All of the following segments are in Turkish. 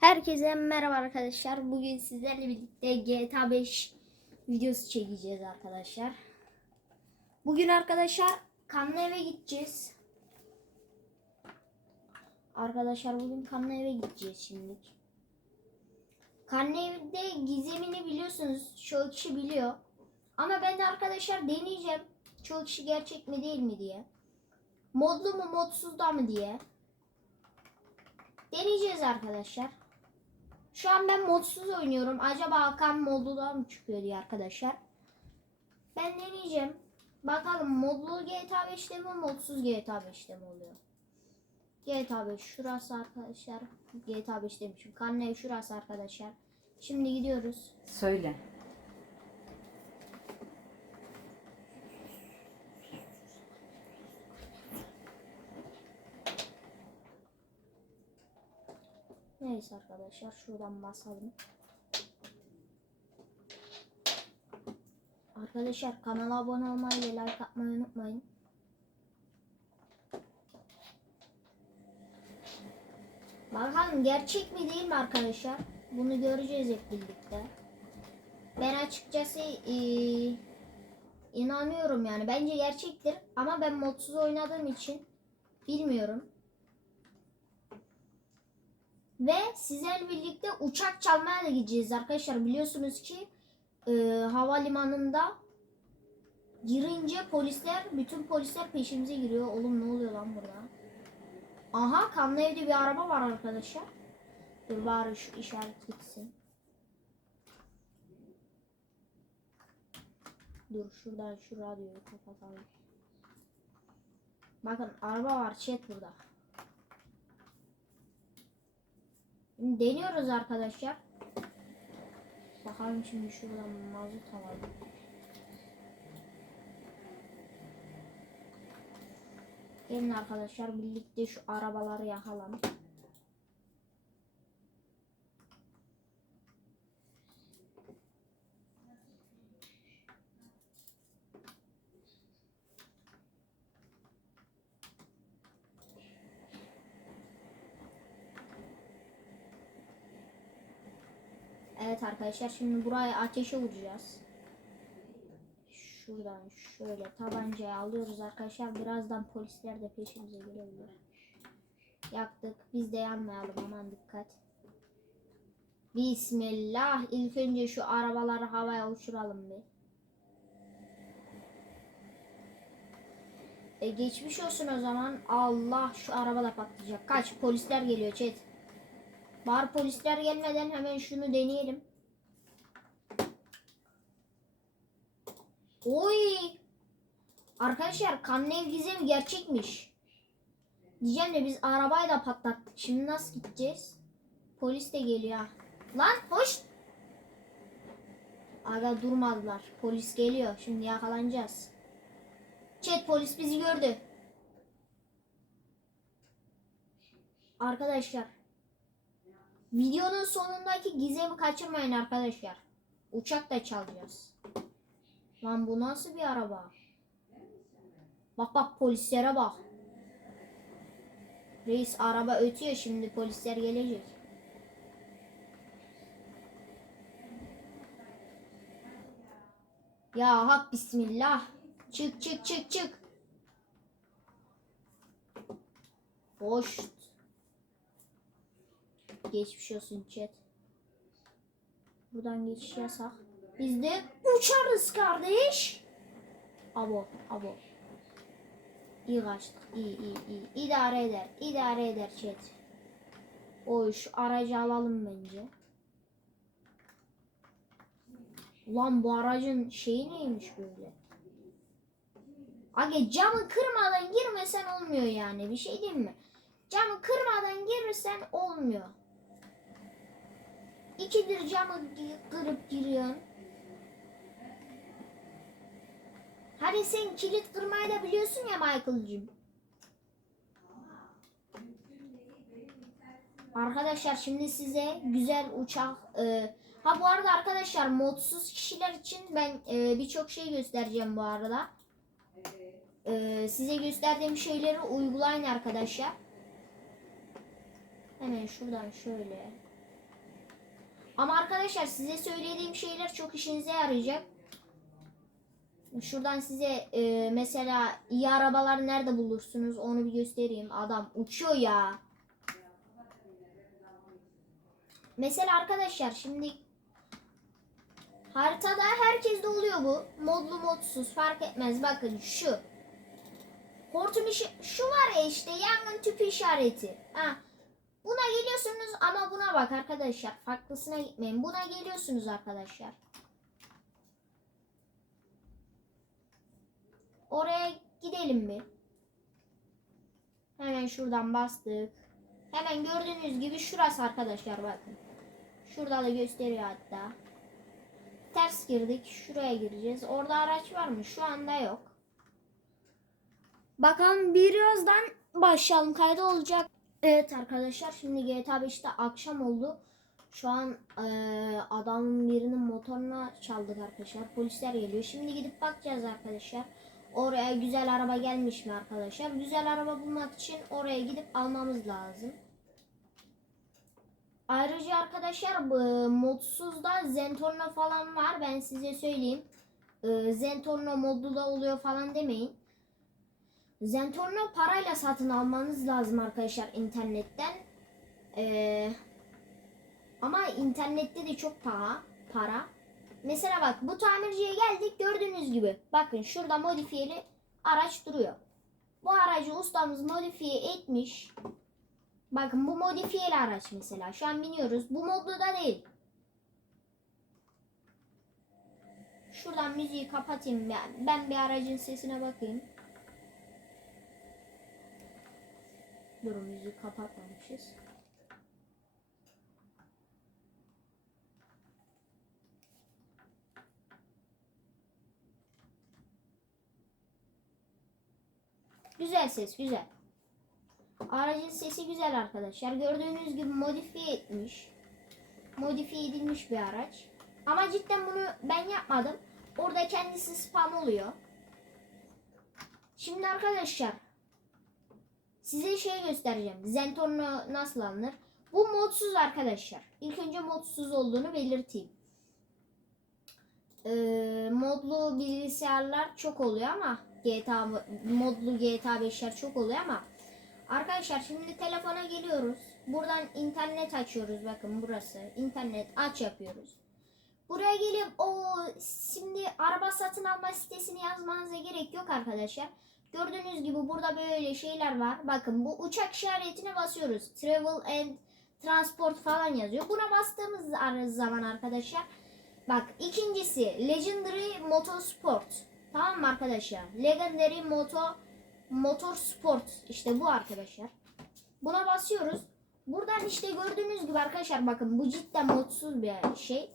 Herkese merhaba arkadaşlar. Bugün sizlerle birlikte GTA 5 videosu çekeceğiz arkadaşlar. Bugün arkadaşlar kanlı eve gideceğiz. Arkadaşlar bugün kanlı eve gideceğiz şimdilik. Kanlı evde gizemini biliyorsunuz. Çoğu kişi biliyor. Ama ben de arkadaşlar deneyeceğim. Çoğu kişi gerçek mi değil mi diye. Modlu mu modsuz da mı diye. Deneyeceğiz arkadaşlar. Şu an ben modsuz oynuyorum. Acaba Hakan modludan mı çıkıyor diye arkadaşlar. Ben deneyeceğim. Bakalım modlu GTA 5'te mi modsuz GTA 5'te mi oluyor? GTA 5 şurası arkadaşlar. GTA 5 demişim. Karnev şurası arkadaşlar. Şimdi gidiyoruz. Söyle. Neyse arkadaşlar şuradan basalım. Arkadaşlar kanala abone olmayı ve like atmayı unutmayın. Bakalım gerçek mi değil mi arkadaşlar? Bunu göreceğiz hep birlikte. Ben açıkçası eee, inanıyorum yani. Bence gerçektir ama ben modsuz oynadığım için bilmiyorum. Ve sizlerle birlikte uçak çalmaya da gideceğiz arkadaşlar. Biliyorsunuz ki e, havalimanında girince polisler, bütün polisler peşimize giriyor. Oğlum ne oluyor lan burada? Aha kanlı evde bir araba var arkadaşlar. Dur bari şu işaret gitsin. Dur şuradan şu radyoyu kapatalım. Bakın araba var chat burada. Şimdi deniyoruz arkadaşlar. Bakalım şimdi şuradan mazot alalım. Gelin arkadaşlar birlikte şu arabaları yakalım. Evet arkadaşlar şimdi buraya ateşe vuracağız. Şuradan şöyle tabancayı alıyoruz arkadaşlar. Birazdan polisler de peşimize gelebilir. Yaktık. Biz de yanmayalım aman dikkat. Bismillah. İlk önce şu arabaları havaya uçuralım bir. E geçmiş olsun o zaman. Allah şu araba da patlayacak. Kaç polisler geliyor chat. Bar polisler gelmeden hemen şunu deneyelim. Oy! Arkadaşlar kannev gizemi gerçekmiş. Diyeceğim de biz arabayı da patlattık. Şimdi nasıl gideceğiz? Polis de geliyor. Lan hoş. Aga durmadılar. Polis geliyor. Şimdi yakalanacağız. Chat polis bizi gördü. Arkadaşlar Videonun sonundaki gizemi kaçırmayın arkadaşlar. Uçak da çalacağız. Lan bu nasıl bir araba? Bak bak polislere bak. Reis araba ötüyor şimdi polisler gelecek. Ya hak bismillah. Çık çık çık çık. Hoş. Geçmiş olsun chat. Buradan geçiş yasak. Biz de uçarız kardeş. Abo, abo. İyi kaçtık. İyi, iyi, iyi. İdare eder. idare eder chat. Oy şu aracı alalım bence. Ulan bu aracın şeyi neymiş böyle? Aga camı kırmadan girmesen olmuyor yani. Bir şey değil mi? Camı kırmadan girersen olmuyor. İkidir camı kırıp giriyorsun. Hadi sen kilit kırmayı da biliyorsun ya Michael'cığım. Arkadaşlar şimdi size güzel uçak... e, ha bu arada arkadaşlar modsuz kişiler için ben e, birçok şey göstereceğim bu arada. E, size gösterdiğim şeyleri uygulayın arkadaşlar. Hemen şuradan şöyle Ama arkadaşlar size söylediğim şeyler çok işinize yarayacak. Şuradan size e, mesela iyi arabalar nerede bulursunuz onu bir göstereyim. Adam uçuyor ya. Mesela arkadaşlar şimdi haritada herkeste oluyor bu. Modlu modsuz fark etmez. Bakın şu. Hortum işi şu var ya işte yangın tüpü işareti. Ha. Buna geliyorsunuz ama buna bak arkadaşlar. Farklısına gitmeyin. Buna geliyorsunuz arkadaşlar. Oraya gidelim mi? Hemen şuradan bastık. Hemen gördüğünüz gibi şurası arkadaşlar bakın. Şurada da gösteriyor hatta. Ters girdik. Şuraya gireceğiz. Orada araç var mı? Şu anda yok. Bakalım birazdan başlayalım. Kayda olacak. Evet arkadaşlar şimdi GTA 5'te akşam oldu. Şu an eee adamın birinin motoruna çaldık arkadaşlar. Polisler geliyor. Şimdi gidip bakacağız arkadaşlar. Oraya güzel araba gelmiş mi arkadaşlar? Güzel araba bulmak için oraya gidip almamız lazım. Ayrıca arkadaşlar bu modsuzda Zentorno falan var. Ben size söyleyeyim. Ee, Zentorno modlu da oluyor falan demeyin. Zentorno parayla satın almanız lazım arkadaşlar internetten. Ee, ama internette de çok paha, para. Mesela bak bu tamirciye geldik gördüğünüz gibi. Bakın şurada modifiyeli araç duruyor. Bu aracı ustamız modifiye etmiş. Bakın bu modifiyeli araç mesela. Şu an biniyoruz. Bu modlu da değil. Şuradan müziği kapatayım ben. Bir aracın sesine bakayım. Durun müziği kapatmamışız. Güzel ses güzel. Aracın sesi güzel arkadaşlar. Gördüğünüz gibi modifiye etmiş. Modifiye edilmiş bir araç. Ama cidden bunu ben yapmadım. Orada kendisi spam oluyor. Şimdi arkadaşlar size şey göstereceğim. Zentorno nasıl alınır? Bu modsuz arkadaşlar. İlk önce modsuz olduğunu belirteyim. Ee, modlu bilgisayarlar çok oluyor ama GTA modlu GTA 5'ler çok oluyor ama arkadaşlar şimdi telefona geliyoruz. Buradan internet açıyoruz bakın burası. İnternet aç yapıyoruz. Buraya gelip o şimdi araba satın alma sitesini yazmanıza gerek yok arkadaşlar. Gördüğünüz gibi burada böyle şeyler var. Bakın bu uçak işaretine basıyoruz. Travel and Transport falan yazıyor. Buna bastığımız zaman arkadaşlar bak ikincisi Legendary Motorsport. Tamam mı arkadaşlar? Legendary Moto Motorsport işte bu arkadaşlar. Buna basıyoruz. Buradan işte gördüğünüz gibi arkadaşlar bakın bu cidden modsuz bir şey.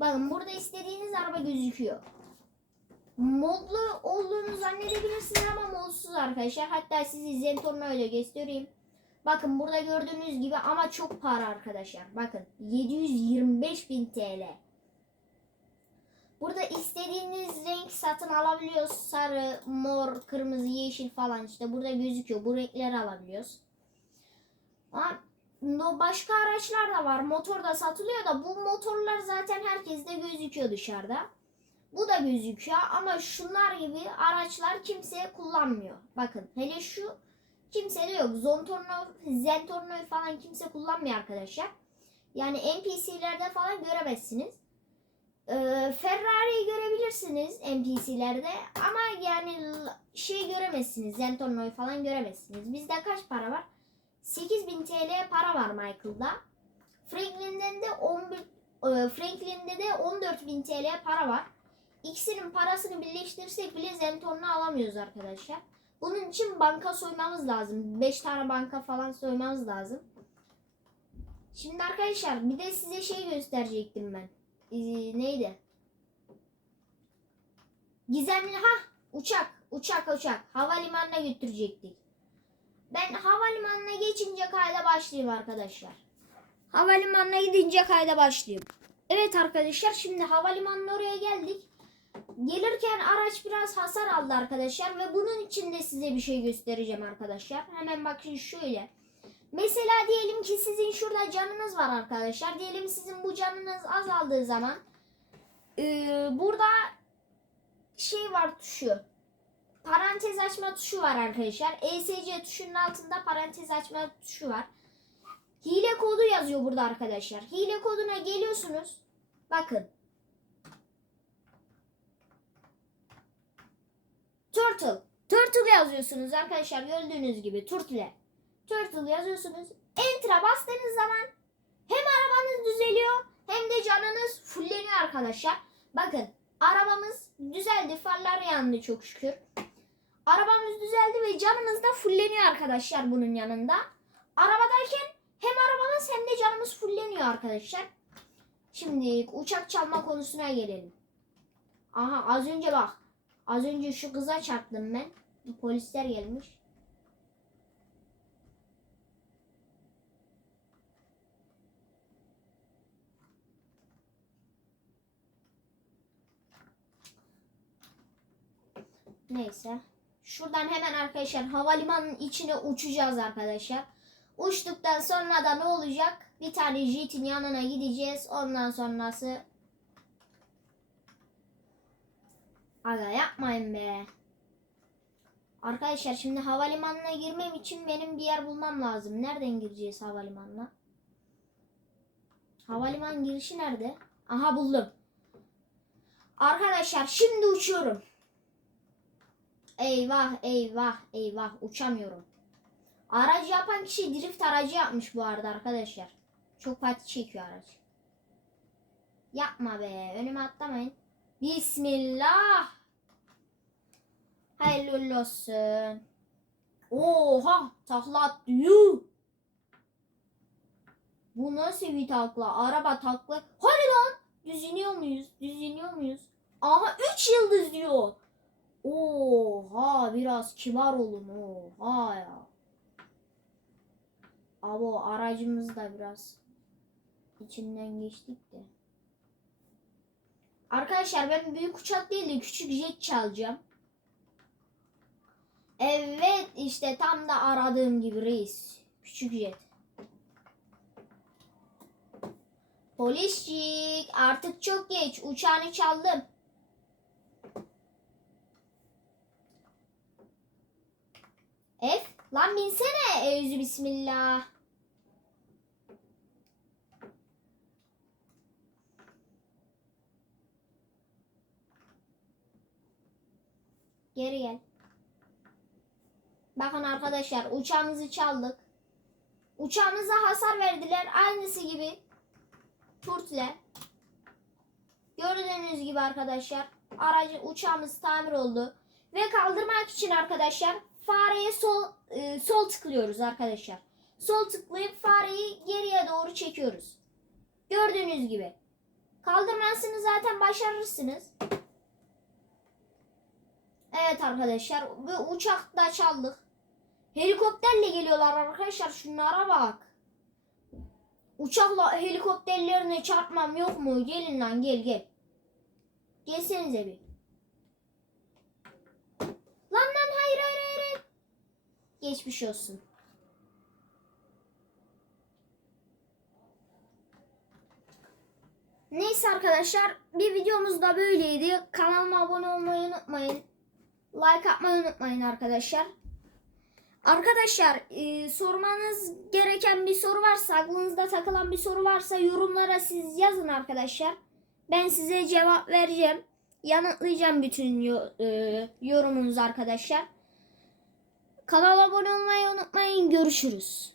Bakın burada istediğiniz araba gözüküyor. Modlu olduğunu zannedebilirsiniz ama modsuz arkadaşlar. Hatta sizi Zentorno öyle göstereyim. Bakın burada gördüğünüz gibi ama çok para arkadaşlar. Bakın 725.000 TL. Burada istediğiniz renk satın alabiliyoruz. Sarı, mor, kırmızı, yeşil falan işte burada gözüküyor. Bu renkleri alabiliyoruz. Ama başka araçlar da var. Motor da satılıyor da bu motorlar zaten herkeste gözüküyor dışarıda. Bu da gözüküyor ama şunlar gibi araçlar kimse kullanmıyor. Bakın hele şu kimse de yok. Zontorno, Zentorno'yu falan kimse kullanmıyor arkadaşlar. Yani NPC'lerde falan göremezsiniz. Ee, Ferrari'yi görebilirsiniz NPC'lerde ama yani şey göremezsiniz. Zentorno'yu falan göremezsiniz. Bizde kaç para var? 8000 TL para var Michael'da. Franklin'den de 11 e, Franklin'de de 14.000 TL para var. İkisinin parasını birleştirirsek bile Zentorno alamıyoruz arkadaşlar. Bunun için banka soymamız lazım. 5 tane banka falan soymamız lazım. Şimdi arkadaşlar bir de size şey gösterecektim ben. Ee, neydi? Gizemli ha uçak uçak uçak havalimanına götürecektik. Ben havalimanına geçince kayda başlayayım arkadaşlar. Havalimanına gidince kayda başlayayım. Evet arkadaşlar şimdi havalimanına oraya geldik. Gelirken araç biraz hasar aldı arkadaşlar ve bunun için de size bir şey göstereceğim arkadaşlar. Hemen bakın şöyle. Mesela diyelim ki sizin şurada canınız var arkadaşlar. Diyelim sizin bu canınız azaldığı zaman eee, burada şey var tuşu. Parantez açma tuşu var arkadaşlar. ESC tuşunun altında parantez açma tuşu var. Hile kodu yazıyor burada arkadaşlar. Hile koduna geliyorsunuz. Bakın. Turtle. Turtle yazıyorsunuz arkadaşlar gördüğünüz gibi turtle. Turtle yazıyorsunuz. Enter'a bastığınız zaman hem arabanız düzeliyor hem de canınız fulleniyor arkadaşlar. Bakın arabamız düzeldi. Farlar yandı çok şükür. Arabamız düzeldi ve canımız da fulleniyor arkadaşlar bunun yanında. Arabadayken hem arabamız hem de canımız fulleniyor arkadaşlar. Şimdi uçak çalma konusuna gelelim. Aha az önce bak. Az önce şu kıza çarptım ben. Polisler gelmiş. Neyse. Şuradan hemen arkadaşlar havalimanının içine uçacağız arkadaşlar. Uçtuktan sonra da ne olacak? Bir tane jetin yanına gideceğiz. Ondan sonrası Aga yapmayın be. Arkadaşlar şimdi havalimanına girmem için benim bir yer bulmam lazım. Nereden gireceğiz havalimanına? Havaliman girişi nerede? Aha buldum. Arkadaşlar şimdi uçuyorum. Eyvah eyvah eyvah uçamıyorum. Aracı yapan kişi drift aracı yapmış bu arada arkadaşlar. Çok pati çekiyor araç. Yapma be önüme atlamayın. Bismillah. Hayırlı olsun. Oha takla attı. Bu nasıl bir takla? Araba takla. Hadi lan. Düz iniyor muyuz? Düz iniyor muyuz? Aha 3 yıldız diyor. Oha biraz kibar olun. Oha ya. Abo aracımız da biraz içinden geçtik de. Arkadaşlar ben büyük uçak değil de küçük jet çalacağım. Evet işte tam da aradığım gibi reis. Küçük jet. Poliscik artık çok geç. Uçağını çaldım. F lan binsene. Eûzü bismillah. Geri gel. Bakın arkadaşlar uçağımızı çaldık. Uçağımıza hasar verdiler. Aynısı gibi. Turtle. Gördüğünüz gibi arkadaşlar. Aracı uçağımız tamir oldu. Ve kaldırmak için arkadaşlar fareye sol e, sol tıklıyoruz arkadaşlar. Sol tıklayıp fareyi geriye doğru çekiyoruz. Gördüğünüz gibi. Kaldırmasını zaten başarırsınız. Evet arkadaşlar bu uçakta çaldık. Helikopterle geliyorlar arkadaşlar şunlara bak. Uçakla helikopterlerine çarpmam yok mu? Gelin lan gel gel. Gelsenize bir. Geçmiş olsun. Neyse arkadaşlar bir videomuz da böyleydi. Kanalıma abone olmayı unutmayın. Like atmayı unutmayın arkadaşlar. Arkadaşlar e, sormanız gereken bir soru varsa, aklınızda takılan bir soru varsa yorumlara siz yazın arkadaşlar. Ben size cevap vereceğim. Yanıtlayacağım bütün yo- e, yorumunuzu arkadaşlar. Kanala abone olmayı unutmayın. Görüşürüz.